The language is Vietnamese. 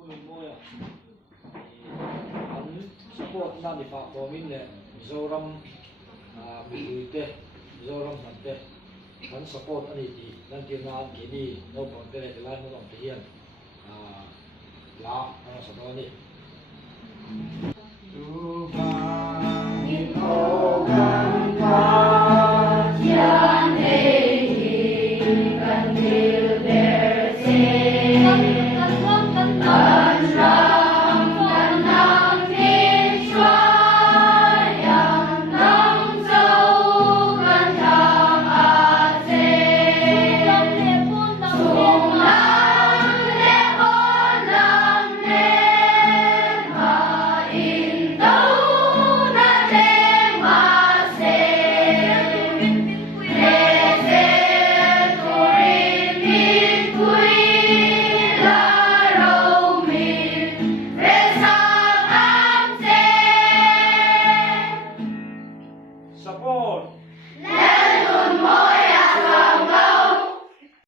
Kunun Moya an support na ni pa komin le Mizoram Bilute Mizoram Mante an support ani ti nan ti na an kini no kontere de lan no te hian la ana sa do ni